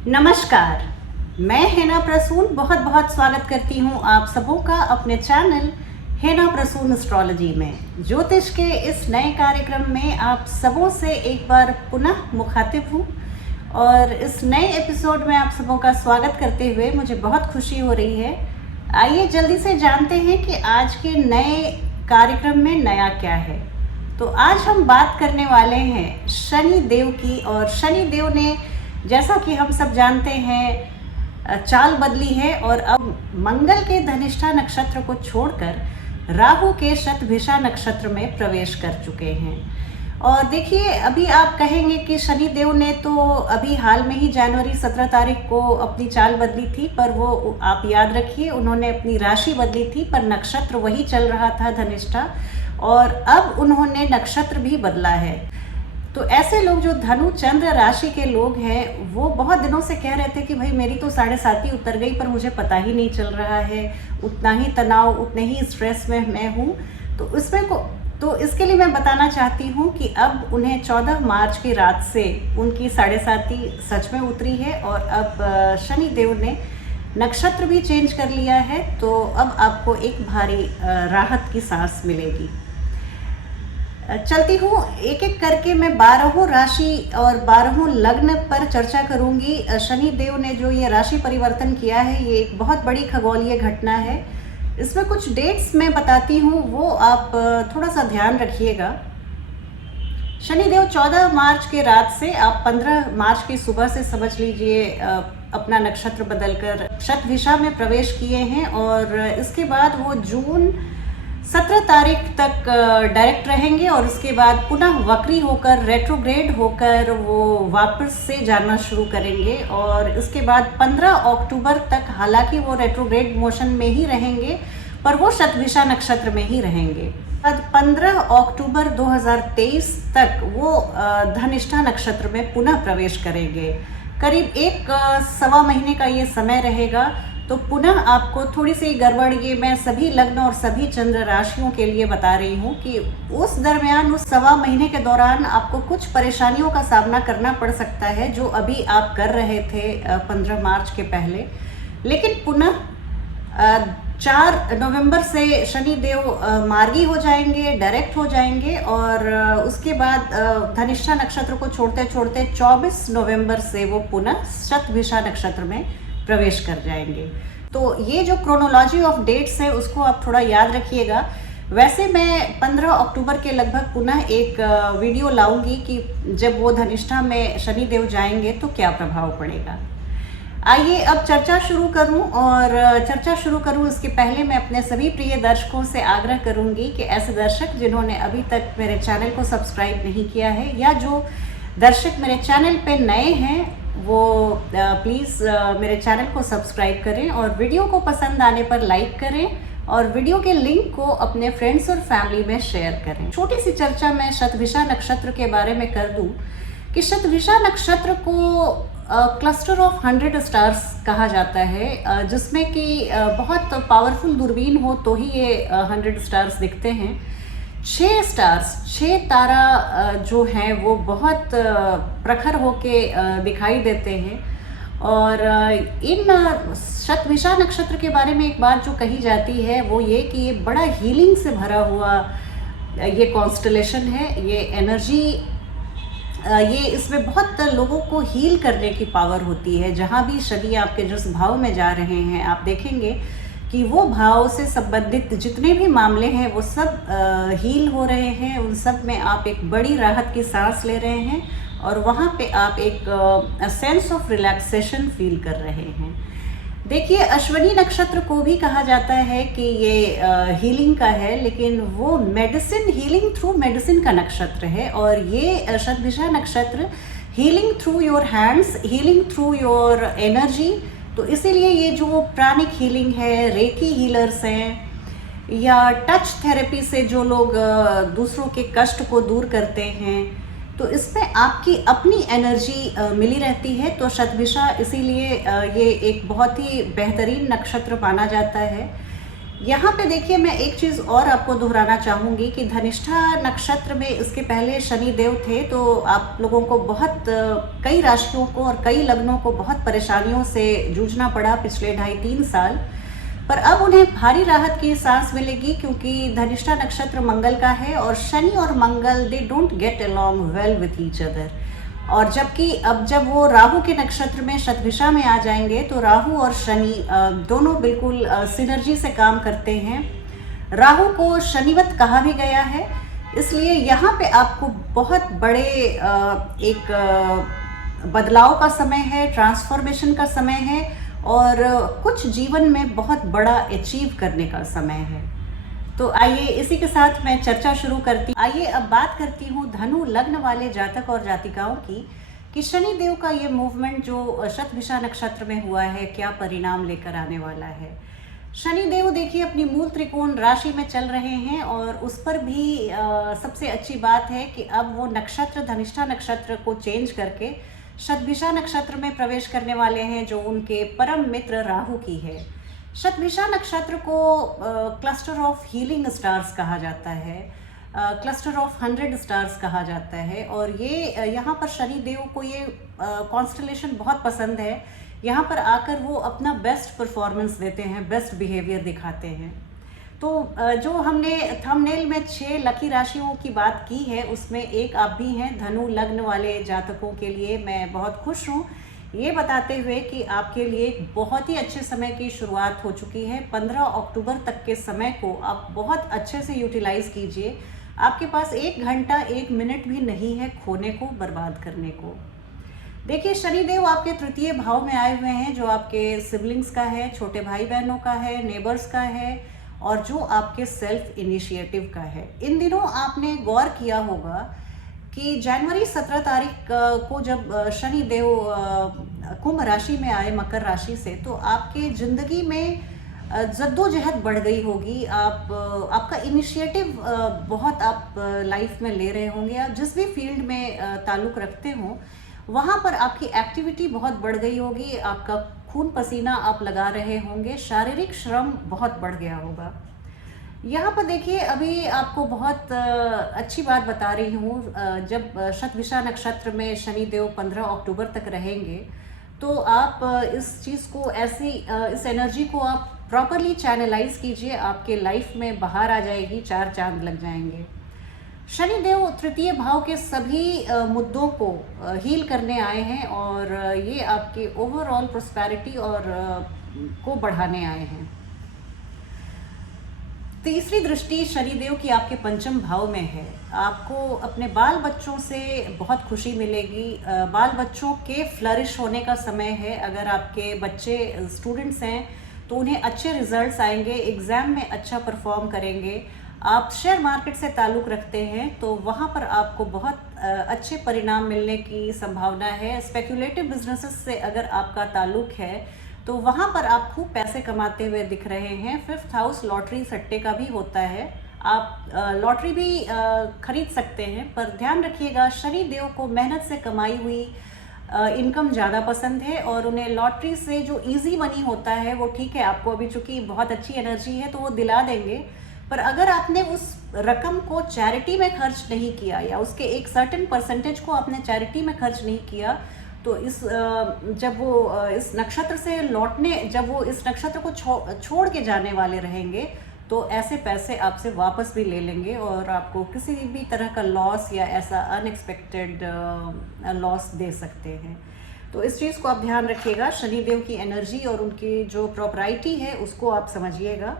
नमस्कार, मैं हेना प्रसून बहुत बहुत स्वागत करती हूँ आप सबों का अपने चैनल हेना प्रसून एस्ट्रोलॉजी में। ज्योतिष के इस नए कार्यक्रम में आप सबों से एक बार पुनः मुखातिब हूँ और इस नए एपिसोड में आप सबों का स्वागत करते हुए मुझे बहुत खुशी हो रही है। आइए जल्दी से जानते हैं कि आज के नए कार्यक्रम में नया क्या है। तो आज हम बात करने वाले हैं शनि देव की, और शनि देव ने जैसा कि हम सब जानते हैं चाल बदली है और अब मंगल के धनिष्ठा नक्षत्र को छोड़कर राहु के शतभिषा नक्षत्र में प्रवेश कर चुके हैं। और देखिए, अभी आप कहेंगे कि शनि देव ने तो अभी हाल में ही जनवरी 17 तारीख को अपनी चाल बदली थी, पर वो आप याद रखिए उन्होंने अपनी राशि बदली थी, पर नक्षत्र वही चल रहा था धनिष्ठा, और अब उन्होंने नक्षत्र भी बदला है। तो ऐसे लोग जो धनु चंद्र राशि के लोग हैं वो बहुत दिनों से कह रहे थे कि भाई मेरी तो 7.5 उतर गई, पर मुझे पता ही नहीं चल रहा है, उतना ही तनाव, उतने ही स्ट्रेस में मैं हूँ। तो इसके लिए मैं बताना चाहती हूँ कि अब उन्हें 14 मार्च की रात से उनकी 7.5 सच में उतरी है और अब शनि देव ने नक्षत्र भी चेंज कर लिया है। तो अब आपको एक भारी राहत की सांस मिलेगी। चलती हूँ एक एक करके, मैं 12 राशि और 12 लग्न पर चर्चा करूंगी। शनि देव ने जो ये राशि परिवर्तन किया है ये एक बहुत बड़ी खगोलीय घटना है। इसमें कुछ डेट्स मैं बताती हूँ, वो आप थोड़ा सा ध्यान रखिएगा। शनिदेव 14 मार्च के रात से आप 15 मार्च की सुबह से समझ लीजिए अपना नक्षत्र बदलकर शतभिषा में प्रवेश किए हैं, और इसके बाद वो जून 17 तारीख तक डायरेक्ट रहेंगे और उसके बाद पुनः वक्री होकर, रेट्रोग्रेड होकर वो वापस से जाना शुरू करेंगे। और इसके बाद 15 अक्टूबर तक, हालांकि वो रेट्रोग्रेड मोशन में ही रहेंगे पर वो शतभिषा नक्षत्र में ही रहेंगे। बाद 15 अक्टूबर 2023 तक वो धनिष्ठा नक्षत्र में पुनः प्रवेश करेंगे। करीब एक सवा महीने का ये समय रहेगा। तो पुनः आपको थोड़ी सी गड़बड़, ये मैं सभी लग्न और सभी चंद्र राशियों के लिए बता रही हूँ कि उस दरमियान, उस सवा महीने के दौरान आपको कुछ परेशानियों का सामना करना पड़ सकता है जो अभी आप कर रहे थे 15 मार्च के पहले। लेकिन पुनः 4 नवंबर से शनि देव मार्गी हो जाएंगे, डायरेक्ट हो जाएंगे, और उसके बाद धनिष्ठा नक्षत्र को छोड़ते छोड़ते 24 नवंबर से वो पुनः शतभिषा नक्षत्र में प्रवेश कर जाएंगे। तो ये जो क्रोनोलॉजी ऑफ डेट्स है उसको आप थोड़ा याद रखिएगा। वैसे मैं 15 अक्टूबर के लगभग पुनः एक वीडियो लाऊंगी कि जब वो धनिष्ठा में शनि देव जाएंगे तो क्या प्रभाव पड़ेगा। आइए अब चर्चा शुरू करूं, और चर्चा शुरू करूं इसके पहले मैं अपने सभी प्रिय दर्शकों से आग्रह करूंगी कि ऐसे दर्शक जिन्होंने अभी तक मेरे चैनल को सब्सक्राइब नहीं किया है, या जो दर्शक मेरे चैनल पे नए हैं, वो प्लीज़ मेरे चैनल को सब्सक्राइब करें और वीडियो को पसंद आने पर लाइक करें और वीडियो के लिंक को अपने फ्रेंड्स और फैमिली में शेयर करें। छोटी सी चर्चा मैं शतभिषा नक्षत्र के बारे में कर दूं कि शतभिषा नक्षत्र को क्लस्टर ऑफ 100 स्टार्स कहा जाता है, जिसमें कि बहुत पावरफुल दूरबीन हो तो ही ये 100 स्टार्स दिखते हैं। 6 स्टार्स, 6 तारा जो हैं वो बहुत प्रखर होके दिखाई देते हैं। और इन शतभिषा नक्षत्र के बारे में एक बात जो कही जाती है वो ये कि ये बड़ा हीलिंग से भरा हुआ ये कॉन्स्टलेशन है, ये एनर्जी, ये इसमें बहुत लोगों को हील करने की पावर होती है। जहाँ भी शनि आपके जिस भाव में जा रहे हैं, आप देखेंगे कि वो भाव से संबंधित जितने भी मामले हैं वो सब हील हो रहे हैं। उन सब में आप एक बड़ी राहत की सांस ले रहे हैं और वहाँ पे आप एक सेंस ऑफ रिलैक्सेशन फील कर रहे हैं। देखिए, अश्विनी नक्षत्र को भी कहा जाता है कि ये हीलिंग का है, लेकिन वो मेडिसिन, हीलिंग थ्रू मेडिसिन का नक्षत्र है। और ये शतभिषा नक्षत्र healing through your hands, healing through your energy. तो इसीलिए ये जो प्राणिक हीलिंग है, रेकी हीलर्स हैं, या टच थेरेपी से जो लोग दूसरों के कष्ट को दूर करते हैं, तो इसमें आपकी अपनी एनर्जी मिली रहती है। तो शतभिषा इसीलिए ये एक बहुत ही बेहतरीन नक्षत्र माना जाता है। यहाँ पे देखिए, मैं एक चीज़ और आपको दोहराना चाहूँगी कि धनिष्ठा नक्षत्र में इसके पहले शनि देव थे, तो आप लोगों को बहुत कई राशियों को और कई लग्नों को बहुत परेशानियों से जूझना पड़ा पिछले 2.5-3 साल। पर अब उन्हें भारी राहत की सांस मिलेगी, क्योंकि धनिष्ठा नक्षत्र मंगल का है और शनि और Mangal they don't get along well with each other. और जबकि अब जब वो राहु के नक्षत्र में शतभिषा में आ जाएंगे तो राहु और शनि दोनों बिल्कुल सिनर्जी से काम करते हैं। राहु को शनिवत कहा भी गया है, इसलिए यहाँ पे आपको बहुत बड़े एक बदलाव का समय है, ट्रांसफॉर्मेशन का समय है और कुछ जीवन में बहुत बड़ा अचीव करने का समय है। तो आइए इसी के साथ मैं चर्चा शुरू करती। आइए अब बात करती हूँ धनु लग्न वाले जातक और जातिकाओं की कि शनि देव का ये मूवमेंट जो शतभिषा नक्षत्र में हुआ है क्या परिणाम लेकर आने वाला है। शनि देव देखिए अपनी मूल त्रिकोण राशि में चल रहे हैं और उस पर भी सबसे अच्छी बात है कि अब वो नक्षत्र धनिष्ठा नक्षत्र को चेंज करके शतभिषा नक्षत्र में प्रवेश करने वाले हैं, जो उनके परम मित्र राहु की है। शतभिषा नक्षत्र को क्लस्टर ऑफ हीलिंग स्टार्स कहा जाता है, क्लस्टर ऑफ 100 स्टार्स कहा जाता है और ये यहाँ पर शनि देव को ये कॉन्स्टलेशन बहुत पसंद है। यहाँ पर आकर वो अपना बेस्ट परफॉर्मेंस देते हैं, बेस्ट बिहेवियर दिखाते हैं। तो जो हमने थंबनेल में 6 लकी राशियों की बात की है उसमें एक आप भी हैं। धनु लग्न वाले जातकों के लिए मैं बहुत खुश हूँ ये बताते हुए कि आपके लिए एक बहुत ही अच्छे समय की शुरुआत हो चुकी है। 15 अक्टूबर तक के समय को आप बहुत अच्छे से यूटिलाइज कीजिए। आपके पास 1 घंटा 1 मिनट भी नहीं है खोने को, बर्बाद करने को। देखिए शनिदेव आपके तृतीय भाव में आए हुए हैं, जो आपके सिबलिंग्स का है, छोटे भाई बहनों का है, नेबर्स का है और जो आपके सेल्फ इनिशिएटिव का है। इन दिनों आपने गौर किया होगा कि जनवरी 17 तारीख को जब शनि देव कुंभ राशि में आए मकर राशि से, तो आपके ज़िंदगी में जद्दोजहद बढ़ गई होगी। आपका इनिशिएटिव बहुत आप लाइफ में ले रहे होंगे। आप जिस भी फील्ड में ताल्लुक़ रखते हो वहाँ पर आपकी एक्टिविटी बहुत बढ़ गई होगी। आपका खून पसीना आप लगा रहे होंगे, शारीरिक श्रम बहुत बढ़ गया होगा। यहाँ पर देखिए अभी आपको बहुत अच्छी बात बता रही हूँ। जब शतभिषा नक्षत्र में शनि देव 15 अक्टूबर तक रहेंगे तो आप इस चीज़ को ऐसी इस एनर्जी को आप प्रॉपरली चैनलाइज कीजिए। आपके लाइफ में बाहर आ जाएगी, 4 चांद लग जाएंगे। शनि देव तृतीय भाव के सभी मुद्दों को हील करने आए हैं और ये आपके ओवरऑल प्रोस्पेरिटी और को बढ़ाने आए हैं। तीसरी दृष्टि शनिदेव की आपके पंचम भाव में है। आपको अपने बाल बच्चों से बहुत खुशी मिलेगी। बाल बच्चों के फ्लरिश होने का समय है। अगर आपके बच्चे स्टूडेंट्स हैं तो उन्हें अच्छे रिजल्ट्स आएंगे, एग्ज़ाम में अच्छा परफॉर्म करेंगे। आप शेयर मार्केट से ताल्लुक़ रखते हैं तो वहाँ पर आपको बहुत अच्छे परिणाम मिलने की संभावना है। स्पेकुलेटिव बिजनेसेस से अगर आपका ताल्लुक़ है तो वहाँ पर आप खूब पैसे कमाते हुए दिख रहे हैं। 5th हाउस लॉटरी सट्टे का भी होता है, आप लॉटरी भी खरीद सकते हैं। पर ध्यान रखिएगा शनि देव को मेहनत से कमाई हुई इनकम ज़्यादा पसंद है और उन्हें लॉटरी से जो इजी मनी होता है वो ठीक है, आपको अभी चूँकि बहुत अच्छी एनर्जी है तो वो दिला देंगे। पर अगर आपने उस रकम को चैरिटी में खर्च नहीं किया या उसके एक सर्टेन परसेंटेज को आपने चैरिटी में खर्च नहीं किया तो जब वो इस नक्षत्र से लौटने, जब वो इस नक्षत्र को छोड़ के जाने वाले रहेंगे तो ऐसे पैसे आपसे वापस भी ले लेंगे और आपको किसी भी तरह का लॉस या ऐसा अनएक्सपेक्टेड लॉस दे सकते हैं। तो इस चीज़ को आप ध्यान रखिएगा। शनिदेव की एनर्जी और उनकी जो प्रॉपराइटी है उसको आप समझिएगा।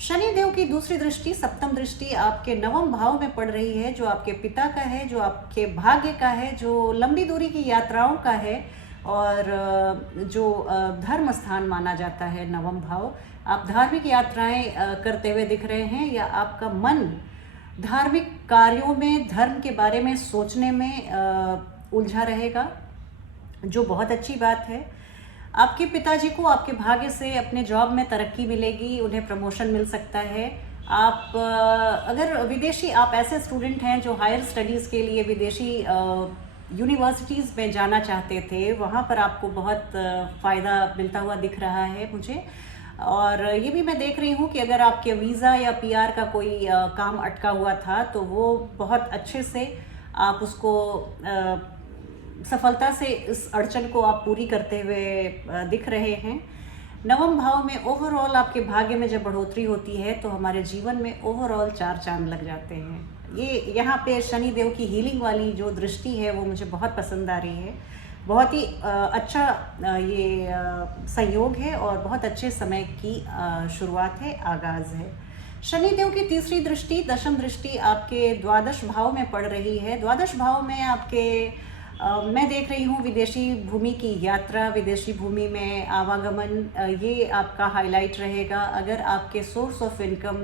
शनिदेव की दूसरी दृष्टि, सप्तम दृष्टि आपके 9वें भाव में पड़ रही है, जो आपके पिता का है, जो आपके भाग्य का है, जो लंबी दूरी की यात्राओं का है और जो धर्म स्थान माना जाता है 9वां भाव। आप धार्मिक यात्राएं करते हुए दिख रहे हैं या आपका मन धार्मिक कार्यों में, धर्म के बारे में सोचने में उलझा रहेगा, जो बहुत अच्छी बात है। आपके पिताजी को आपके भाग्य से अपने जॉब में तरक्की मिलेगी, उन्हें प्रमोशन मिल सकता है। आप अगर विदेशी, आप ऐसे स्टूडेंट हैं जो हायर स्टडीज़ के लिए विदेशी यूनिवर्सिटीज़ में जाना चाहते थे, वहाँ पर आपको बहुत फ़ायदा मिलता हुआ दिख रहा है मुझे। और ये भी मैं देख रही हूँ कि अगर आपके वीज़ा या पीआर का कोई काम अटका हुआ था तो वो बहुत अच्छे से आप उसको सफलता से इस अड़चन को आप पूरी करते हुए दिख रहे हैं। नवम भाव में ओवरऑल आपके भाग्य में जब बढ़ोतरी होती है तो हमारे जीवन में ओवरऑल 4 चांद लग जाते हैं। ये यहाँ पे शनि देव की हीलिंग वाली जो दृष्टि है वो मुझे बहुत पसंद आ रही है। बहुत ही अच्छा ये संयोग है और बहुत अच्छे समय की शुरुआत है, आगाज़ है। शनि देव की तीसरी दृष्टि, दशम दृष्टि आपके द्वादश भाव में पड़ रही है। द्वादश भाव में आपके मैं देख रही हूँ विदेशी भूमि की यात्रा, विदेशी भूमि में आवागमन, ये आपका हाईलाइट रहेगा। अगर आपके सोर्स ऑफ इनकम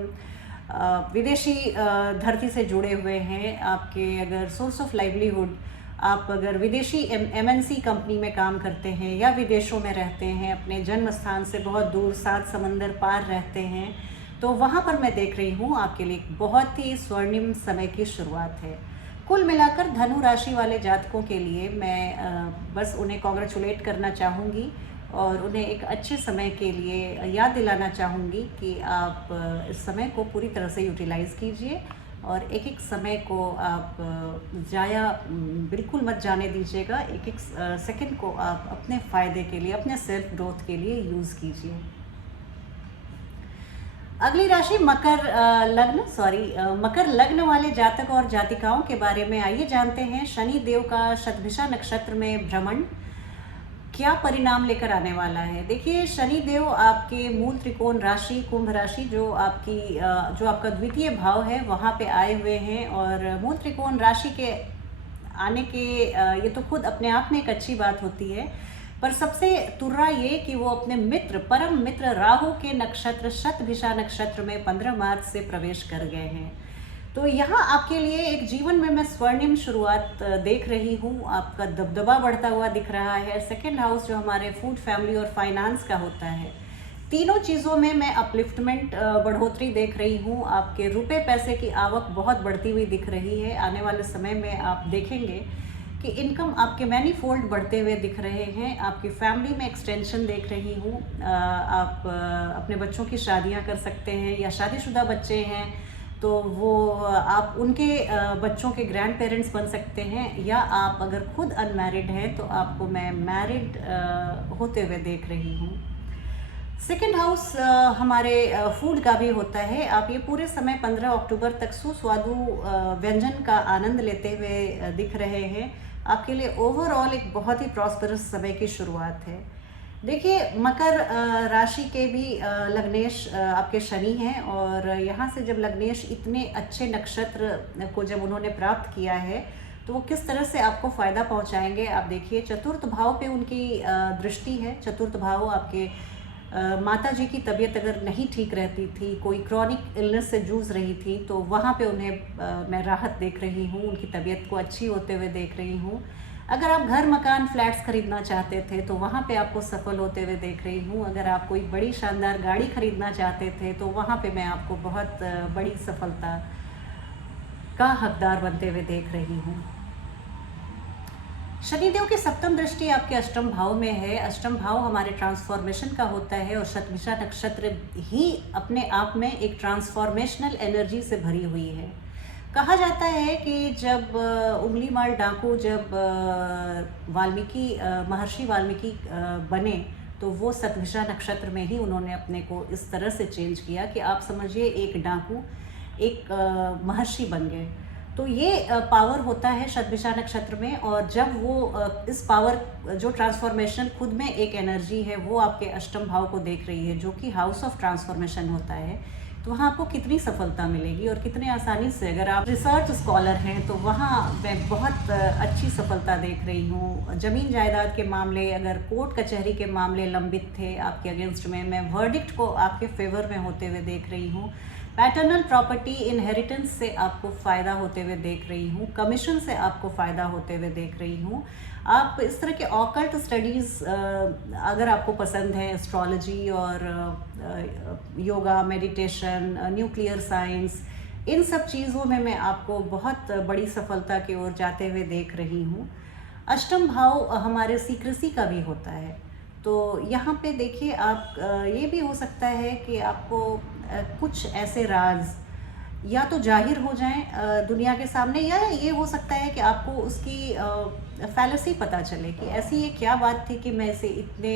विदेशी धरती से जुड़े हुए हैं, आपके अगर सोर्स ऑफ लाइवलीहुड, आप अगर विदेशी एमएनसी कंपनी में काम करते हैं या विदेशों में रहते हैं, अपने जन्म स्थान से बहुत दूर 7 समंदर पार रहते हैं, तो वहाँ पर मैं देख रही हूँ आपके लिए बहुत ही स्वर्णिम समय की शुरुआत है। कुल मिलाकर धनु राशि वाले जातकों के लिए मैं बस उन्हें कॉन्ग्रेचुलेट करना चाहूँगी और उन्हें एक अच्छे समय के लिए याद दिलाना चाहूँगी कि आप इस समय को पूरी तरह से यूटिलाइज़ कीजिए और एक एक समय को आप जाया बिल्कुल मत जाने दीजिएगा। एक एक सेकंड को आप अपने फ़ायदे के लिए, अपने सेल्फ ग्रोथ के लिए यूज़ कीजिए। अगली राशि मकर लग्न वाले जातक और जातिकाओं के बारे में आइए जानते हैं। शनि देव का शतभिषा नक्षत्र में भ्रमण क्या परिणाम लेकर आने वाला है। देखिए, शनि देव आपके मूल त्रिकोण राशि कुंभ राशि जो आपका द्वितीय भाव है वहाँ पे आए हुए हैं और मूल त्रिकोण राशि के आने के ये तो खुद अपने आप में एक अच्छी बात होती है, पर सबसे तुर्रा ये कि वो अपने मित्र, परम मित्र राहु के नक्षत्र शतभिषा नक्षत्र में 15 मार्च से प्रवेश कर गए हैं। तो यहाँ आपके लिए एक जीवन में मैं स्वर्णिम शुरुआत देख रही हूँ। आपका दबदबा बढ़ता हुआ दिख रहा है। सेकंड हाउस जो हमारे फूड, फैमिली और फाइनेंस का होता है, तीनों चीज़ों में मैं अपलिफ्टमेंट, बढ़ोतरी देख रही हूँ। आपके रुपए पैसे की आवक बहुत बढ़ती हुई दिख रही है। आने वाले समय में आप देखेंगे कि इनकम आपके मैनीफोल्ड बढ़ते हुए दिख रहे हैं। आपकी फैमिली में एक्सटेंशन देख रही हूँ। आप अपने बच्चों की शादियाँ कर सकते हैं या शादीशुदा बच्चे हैं तो वो आप उनके बच्चों के ग्रैंड पेरेंट्स बन सकते हैं, या आप अगर खुद अनमैरिड हैं तो आपको मैं मैरिड होते हुए देख रही हूँ। सेकेंड हाउस हमारे फूड का भी होता है। आप ये पूरे समय 15 अक्टूबर तक सुस्वादु व्यंजन का आनंद लेते हुए दिख रहे हैं। आपके लिए ओवरऑल एक बहुत ही प्रॉस्परस समय की शुरुआत है। देखिए, मकर राशि के भी लग्नेश आपके शनि हैं और यहाँ से जब लग्नेश इतने अच्छे नक्षत्र को जब उन्होंने प्राप्त किया है तो वो किस तरह से आपको फ़ायदा पहुँचाएंगे आप देखिए। चतुर्थ भाव पे उनकी दृष्टि है। चतुर्थ भाव आपके माता जी की तबीयत अगर नहीं ठीक रहती थी, कोई क्रॉनिक इलनेस से जूझ रही थी, तो वहाँ पे उन्हें मैं राहत देख रही हूँ, उनकी तबीयत को अच्छी होते हुए देख रही हूँ। अगर आप घर, मकान, फ्लैट्स खरीदना चाहते थे तो वहाँ पे आपको सफल होते हुए देख रही हूँ। अगर आप कोई बड़ी शानदार गाड़ी खरीदना चाहते थे तो वहाँ पे मैं आपको बहुत बड़ी सफलता का हकदार बनते हुए देख रही हूँ। शनिदेव की सप्तम दृष्टि आपके अष्टम भाव में है। अष्टम भाव हमारे ट्रांसफॉर्मेशन का होता है और शतभिषा नक्षत्र ही अपने आप में एक ट्रांसफॉर्मेशनल एनर्जी से भरी हुई है। कहा जाता है कि जब उंगली माल डाकू जब महर्षि वाल्मीकि बने तो वो शतभिषा नक्षत्र में ही उन्होंने अपने को इस तरह से चेंज किया कि आप समझिए एक डाकू एक महर्षि बन गए। तो ये पावर होता है शतभिषा नक्षत्र में, और जब वो इस पावर जो ट्रांसफॉर्मेशन खुद में एक एनर्जी है वो आपके अष्टम भाव को देख रही है जो कि हाउस ऑफ ट्रांसफॉर्मेशन होता है, तो वहाँ आपको कितनी सफलता मिलेगी और कितने आसानी से, अगर आप रिसर्च स्कॉलर हैं तो वहाँ मैं बहुत अच्छी सफलता देख रही हूँ। ज़मीन जायदाद के मामले, अगर कोर्ट कचहरी के मामले लंबित थे आपके अगेंस्ट में, मैं वर्डिक्ट को आपके फेवर में होते हुए देख रही हूँ। पैटर्नल प्रॉपर्टी इनहेरिटेंस से आपको फ़ायदा होते हुए देख रही हूँ। कमीशन से आपको फ़ायदा होते हुए देख रही हूँ। आप इस तरह के ऑकल्ट स्टडीज़ अगर आपको पसंद है, एस्ट्रोलॉजी और योगा, मेडिटेशन, न्यूक्लियर साइंस, इन सब चीज़ों में मैं आपको बहुत बड़ी सफलता की ओर जाते हुए देख रही हूँ। अष्टम भाव हमारे सीक्रेसी का भी होता है, तो यहाँ पे देखिए आप ये भी हो सकता है कि आपको कुछ ऐसे राज या तो जाहिर हो जाएं दुनिया के सामने, या ये हो सकता है कि आपको उसकी फैलेसी पता चले कि ऐसी ये क्या बात थी कि मैं इसे इतने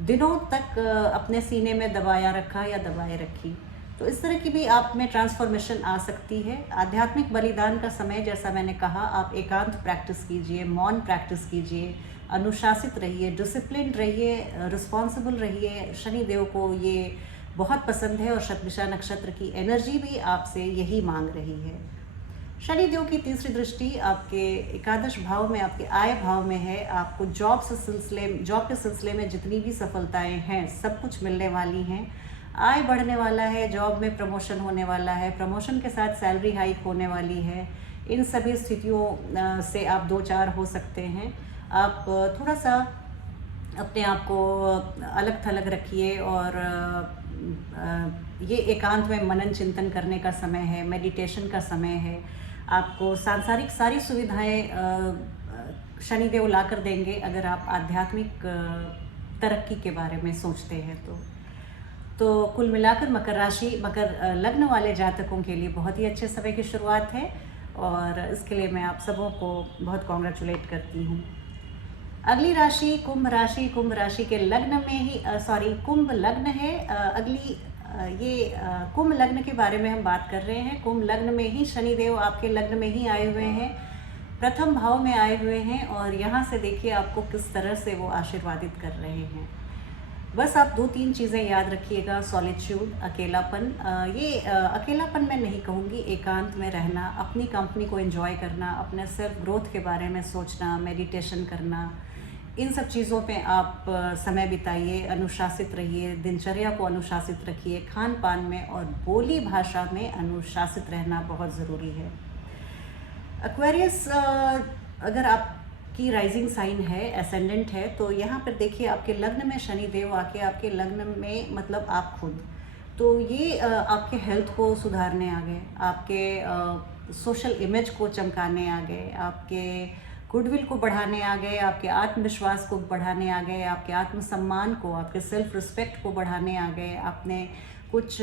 दिनों तक अपने सीने में दबाया रखा या दबाए रखी। तो इस तरह की भी आप में ट्रांसफॉर्मेशन आ सकती है। आध्यात्मिक बलिदान का समय, जैसा मैंने कहा, आप एकांत प्रैक्टिस कीजिए, मौन प्रैक्टिस कीजिए, अनुशासित रहिए, डिसिप्लिन रहिए, रिस्पॉन्सिबल रहिए। शनिदेव को ये बहुत पसंद है और शतभिषा नक्षत्र की एनर्जी भी आपसे यही मांग रही है। शनिदेव की तीसरी दृष्टि आपके एकादश भाव में, आपके आय भाव में है। आपको जॉब के सिलसिले में जितनी भी सफलताएं हैं सब कुछ मिलने वाली हैं। आय बढ़ने वाला है, जॉब में प्रमोशन होने वाला है, प्रमोशन के साथ सैलरी हाइक होने वाली है। इन सभी स्थितियों से आप दो चार हो सकते हैं। आप थोड़ा सा अपने आप को अलग थलग रखिए और ये एकांत में मनन चिंतन करने का समय है, मेडिटेशन का समय है। आपको सांसारिक सारी सुविधाएं शनिदेव ला कर देंगे अगर आप आध्यात्मिक तरक्की के बारे में सोचते हैं तो कुल मिलाकर मकर लग्न वाले जातकों के लिए बहुत ही अच्छे समय की शुरुआत है और इसके लिए मैं आप सबों को बहुत कॉन्ग्रेचुलेट करती हूँ। अगली राशि कुंभ राशि। कुंभ राशि के लग्न में ही कुंभ लग्न है। कुंभ लग्न के बारे में हम बात कर रहे हैं। कुंभ लग्न में ही शनिदेव आपके लग्न में ही आए हुए हैं, प्रथम भाव में आए हुए हैं और यहाँ से देखिए आपको किस तरह से वो आशीर्वादित कर रहे हैं। बस आप दो तीन चीज़ें याद रखिएगा। सॉलिट्यूड, अकेलापन। अकेलापन मैं नहीं कहूँगी, एकांत में रहना, अपनी कंपनी को एंजॉय करना, अपने सेल्फ ग्रोथ के बारे में सोचना, मेडिटेशन करना, इन सब चीज़ों पे आप समय बिताइए। अनुशासित रहिए, दिनचर्या को अनुशासित रखिए, खान पान में और बोली भाषा में अनुशासित रहना बहुत ज़रूरी है। एक्वेरियस अगर आपकी राइजिंग साइन है, एसेंडेंट है, तो यहाँ पर देखिए आपके लग्न में शनिदेव आके आपके लग्न में, मतलब आप खुद, तो ये आपके हेल्थ को सुधारने आ गए, आपके सोशल इमेज को चमकाने आ गए, आपके गुडविल को बढ़ाने आ गए, आपके आत्मविश्वास को बढ़ाने आ गए, आपके आत्मसम्मान को, आपके सेल्फ रिस्पेक्ट को बढ़ाने आ गए। आपने कुछ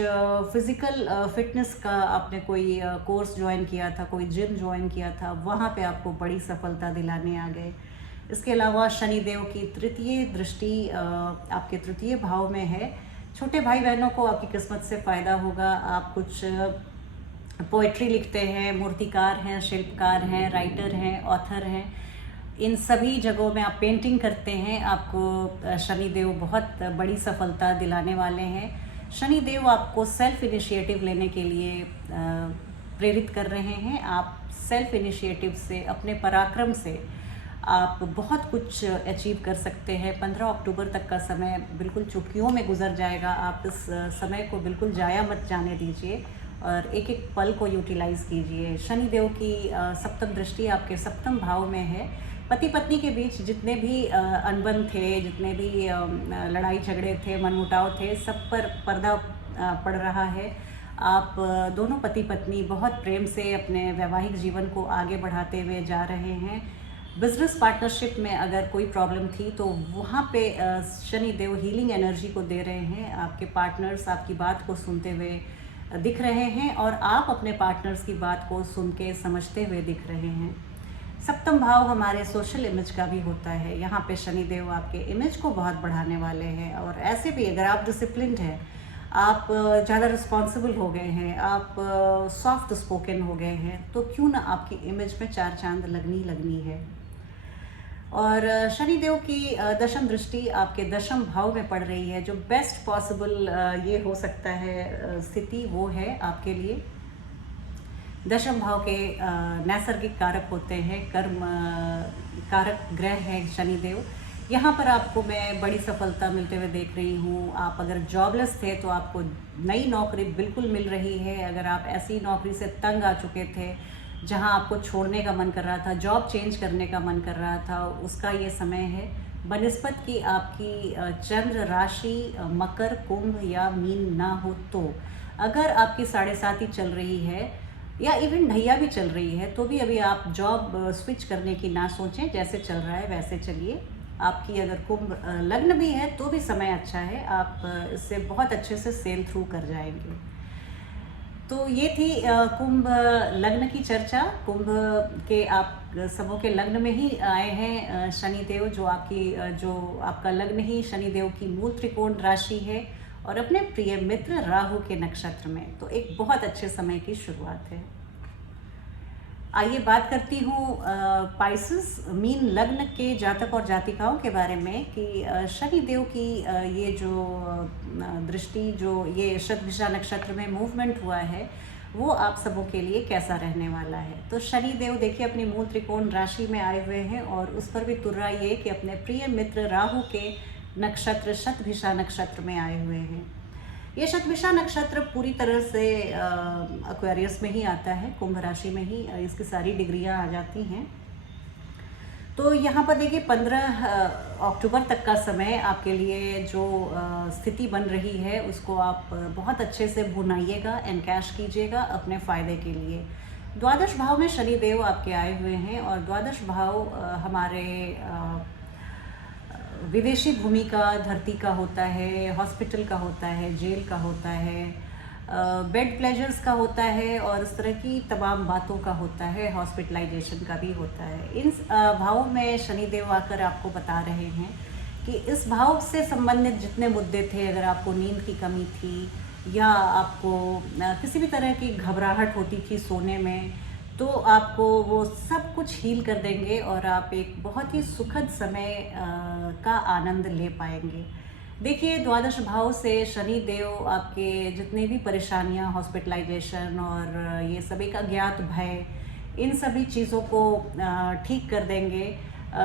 फिज़िकल फिटनेस का आपने कोई कोर्स ज्वाइन किया था, कोई जिम ज्वाइन किया था, वहाँ पे आपको बड़ी सफलता दिलाने आ गए। इसके अलावा शनिदेव की तृतीय दृष्टि आपके तृतीय भाव में है। छोटे भाई बहनों को आपकी किस्मत से फ़ायदा होगा। आप कुछ पोइट्री लिखते हैं, मूर्तिकार हैं, शिल्पकार हैं, राइटर हैं, ऑथर हैं, इन सभी जगहों में आप पेंटिंग करते हैं, आपको शनिदेव बहुत बड़ी सफलता दिलाने वाले हैं। शनिदेव आपको सेल्फ इनिशिएटिव लेने के लिए प्रेरित कर रहे हैं। आप सेल्फ इनिशिएटिव से, अपने पराक्रम से आप बहुत कुछ अचीव कर सकते हैं। 15 अक्टूबर तक का समय बिल्कुल चुटकियों में गुजर जाएगा। आप इस समय को बिल्कुल जाया मत जाने दीजिए और एक एक पल को यूटिलाइज़ कीजिए। शनिदेव की सप्तम दृष्टि आपके सप्तम भाव में है। पति पत्नी के बीच जितने भी अनबन थे, जितने भी लड़ाई झगड़े थे, मनमुटाव थे, सब पर पर्दा पड़ रहा है। आप दोनों पति पत्नी बहुत प्रेम से अपने वैवाहिक जीवन को आगे बढ़ाते हुए जा रहे हैं। बिजनेस पार्टनरशिप में अगर कोई प्रॉब्लम थी तो वहाँ पे शनिदेव हीलिंग एनर्जी को दे रहे हैं। आपके पार्टनर्स आपकी बात को सुनते हुए दिख रहे हैं और आप अपने पार्टनर्स की बात को सुन के समझते हुए दिख रहे हैं। सप्तम भाव हमारे सोशल इमेज का भी होता है। यहाँ पे शनिदेव आपके इमेज को बहुत बढ़ाने वाले हैं और ऐसे भी अगर आप डिसिप्लिन्ड हैं, आप ज़्यादा रिस्पॉन्सिबल हो गए हैं, आप सॉफ्ट स्पोकन हो गए हैं, तो क्यों ना आपकी इमेज में चार चांद लगनी है। और शनिदेव की दशम दृष्टि आपके दशम भाव में पड़ रही है। जो बेस्ट पॉसिबल ये हो सकता है स्थिति, वो है आपके लिए। दशम भाव के नैसर्गिक कारक होते हैं, कर्म कारक ग्रह हैं शनिदेव। यहाँ पर आपको मैं बड़ी सफलता मिलते हुए देख रही हूँ। आप अगर जॉबलेस थे तो आपको नई नौकरी बिल्कुल मिल रही है। अगर आप ऐसी नौकरी से तंग आ चुके थे जहाँ आपको छोड़ने का मन कर रहा था, जॉब चेंज करने का मन कर रहा था, उसका ये समय है। बनिस्पत की आपकी चंद्र राशि मकर, कुंभ या मीन ना हो तो, अगर आपकी 7.5 चल रही है या इवन ढैया भी चल रही है तो भी अभी आप जॉब स्विच करने की ना सोचें। जैसे चल रहा है वैसे चलिए, आपकी अगर कुंभ लग्न भी है तो भी समय अच्छा है, आप इससे बहुत अच्छे से सेल थ्रू कर जाएंगे। तो ये थी कुंभ लग्न की चर्चा। कुंभ के आप सबों के लग्न में ही आए हैं शनिदेव, जो आपका लग्न ही शनिदेव की मूल त्रिकोण राशि है और अपने प्रिय मित्र राहु के नक्षत्र में, तो एक बहुत अच्छे समय की शुरुआत है। आइए बात करती हूँ पाइसेस मीन लग्न के जातक और जातिकाओं के बारे में कि शनिदेव की ये जो दृष्टि, जो ये शतभिषा नक्षत्र में मूवमेंट हुआ है, वो आप सबों के लिए कैसा रहने वाला है। तो शनिदेव देखिए अपनी मूल त्रिकोण राशि में आए हुए हैं और उस पर भी तुर्रा ये कि अपने प्रिय मित्र राहु के नक्षत्र शतभिषा नक्षत्र में आए हुए हैं। ये शतभिषा नक्षत्र पूरी तरह से एक्वेरियस में ही आता है, कुंभ राशि में ही इसकी सारी डिग्रियां आ जाती हैं। तो यहाँ पर देखिए 15 अक्टूबर तक का समय आपके लिए जो स्थिति बन रही है उसको आप बहुत अच्छे से भुनाइएगा, एनकैश कीजिएगा अपने फ़ायदे के लिए। द्वादश भाव में शनिदेव आपके आए हुए हैं और द्वादश भाव हमारे विदेशी भूमि का, धरती का होता है, हॉस्पिटल का होता है, जेल का होता है, बेड प्लेजर्स का होता है और इस तरह की तमाम बातों का होता है, हॉस्पिटलाइजेशन का भी होता है। इन भावों में शनिदेव आकर आपको बता रहे हैं कि इस भाव से संबंधित जितने मुद्दे थे, अगर आपको नींद की कमी थी या आपको किसी भी तरह की घबराहट होती थी सोने में, तो आपको वो सब कुछ हील कर देंगे और आप एक बहुत ही सुखद समय का आनंद ले पाएंगे। देखिए द्वादश भाव से शनि देव आपके जितने भी परेशानियां, हॉस्पिटलाइजेशन और ये सभी का ज्ञात भय, इन सभी चीज़ों को ठीक कर देंगे।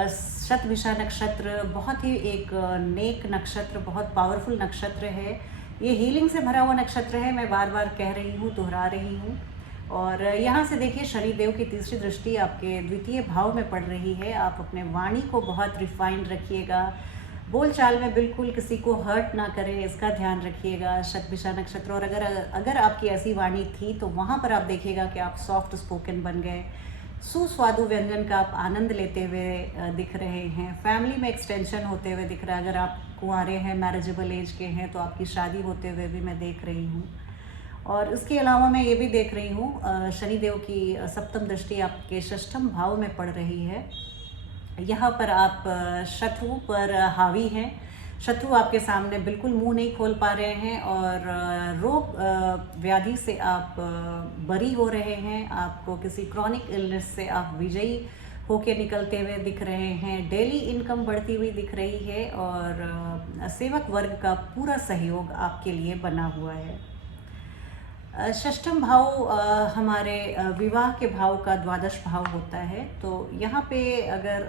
शतभिषा नक्षत्र बहुत ही एक नेक नक्षत्र, बहुत पावरफुल नक्षत्र है। ये हीलिंग से भरा हुआ नक्षत्र है, मैं बार बार कह रही हूँ, दोहरा रही हूँ। और यहाँ से देखिए शनिदेव की तीसरी दृष्टि आपके द्वितीय भाव में पड़ रही है। आप अपने वाणी को बहुत रिफाइंड रखिएगा, बोलचाल में बिल्कुल किसी को हर्ट ना करें, इसका ध्यान रखिएगा। शतभिषा नक्षत्र, और अगर आपकी ऐसी वाणी थी तो वहाँ पर आप देखिएगा कि आप सॉफ्ट स्पोकन बन गए, सुस्वादु व्यंजन का आप आनंद लेते हुए दिख रहे हैं, फैमिली में एक्सटेंशन होते हुए दिख रहा है। अगर आप कुंवारे हैं, मैरिजेबल एज के हैं, तो आपकी शादी होते हुए भी मैं देख रही हूँ। और इसके अलावा मैं ये भी देख रही हूँ शनिदेव की सप्तम दृष्टि आपके षष्ठम भाव में पड़ रही है। यहाँ पर आप शत्रु पर हावी हैं, शत्रु आपके सामने बिल्कुल मुंह नहीं खोल पा रहे हैं और रोग व्याधि से आप बरी हो रहे हैं। आपको किसी क्रॉनिक इलनेस से आप विजयी होके निकलते हुए दिख रहे हैं। डेली इनकम बढ़ती हुई दिख रही है और सेवक वर्ग का पूरा सहयोग आपके लिए बना हुआ है। षष्ठम भाव हमारे विवाह के भाव का द्वादश भाव होता है। तो यहाँ पे अगर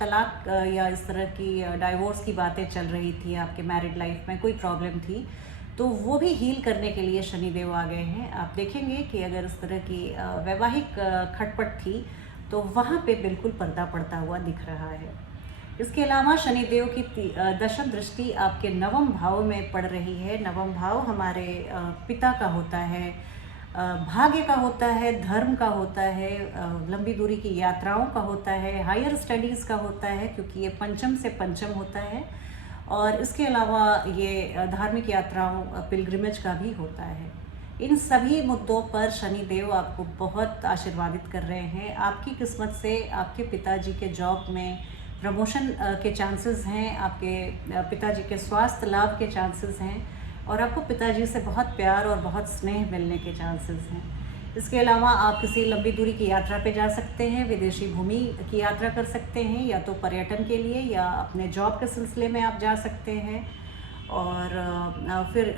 तलाक या इस तरह की डाइवोर्स की बातें चल रही थी, आपके मैरिड लाइफ में कोई प्रॉब्लम थी, तो वो भी हील करने के लिए शनिदेव आ गए हैं। आप देखेंगे कि अगर इस तरह की वैवाहिक खटपट थी तो वहाँ पे बिल्कुल पर्दा पड़ता हुआ दिख रहा है। इसके अलावा शनिदेव की दशम दृष्टि आपके नवम भाव में पड़ रही है। नवम भाव हमारे पिता का होता है, भाग्य का होता है, धर्म का होता है, लंबी दूरी की यात्राओं का होता है, हायर स्टडीज़ का होता है, क्योंकि ये पंचम से पंचम होता है। और इसके अलावा ये धार्मिक यात्राओं, पिलग्रिमेज का भी होता है। इन सभी मुद्दों पर शनिदेव आपको बहुत आशीर्वादित कर रहे हैं। आपकी किस्मत से आपके पिताजी के जॉब में प्रमोशन के चांसेस हैं, आपके पिताजी के स्वास्थ्य लाभ के चांसेस हैं और आपको पिताजी से बहुत प्यार और बहुत स्नेह मिलने के चांसेस हैं। इसके अलावा आप किसी लंबी दूरी की यात्रा पे जा सकते हैं, विदेशी भूमि की यात्रा कर सकते हैं, या तो पर्यटन के लिए या अपने जॉब के सिलसिले में आप जा सकते हैं। और फिर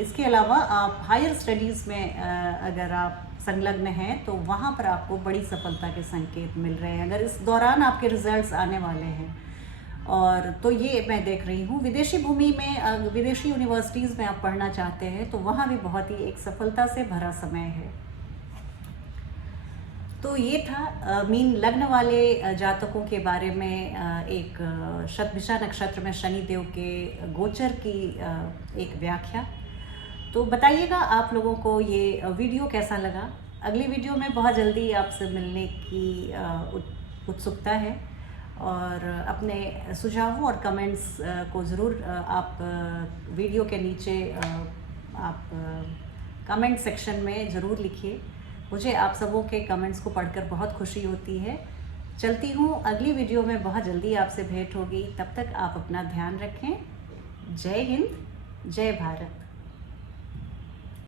इसके अलावा आप हायर स्टडीज़ में अगर आप संलग्न हैं तो वहाँ पर आपको बड़ी सफलता के संकेत मिल रहे हैं। अगर इस दौरान आपके रिजल्ट्स आने वाले हैं, और तो ये मैं देख रही हूँ। विदेशी भूमि में, विदेशी यूनिवर्सिटीज़ में आप पढ़ना चाहते हैं तो वहाँ भी बहुत ही एक सफलता से भरा समय है। तो ये था मीन लग्न वाले जातकों के बारे में एक शतभिषा नक्षत्र में शनिदेव के गोचर की एक व्याख्या। तो बताइएगा आप लोगों को ये वीडियो कैसा लगा। अगली वीडियो में बहुत जल्दी आपसे मिलने की उत्सुकता है और अपने सुझावों और कमेंट्स को ज़रूर आप वीडियो के नीचे आप कमेंट सेक्शन में ज़रूर लिखिए। मुझे आप सबों के कमेंट्स को पढ़कर बहुत खुशी होती है। चलती हूँ, अगली वीडियो में बहुत जल्दी आपसे भेंट होगी। तब तक आप अपना ध्यान रखें। जय हिंद, जय भारत।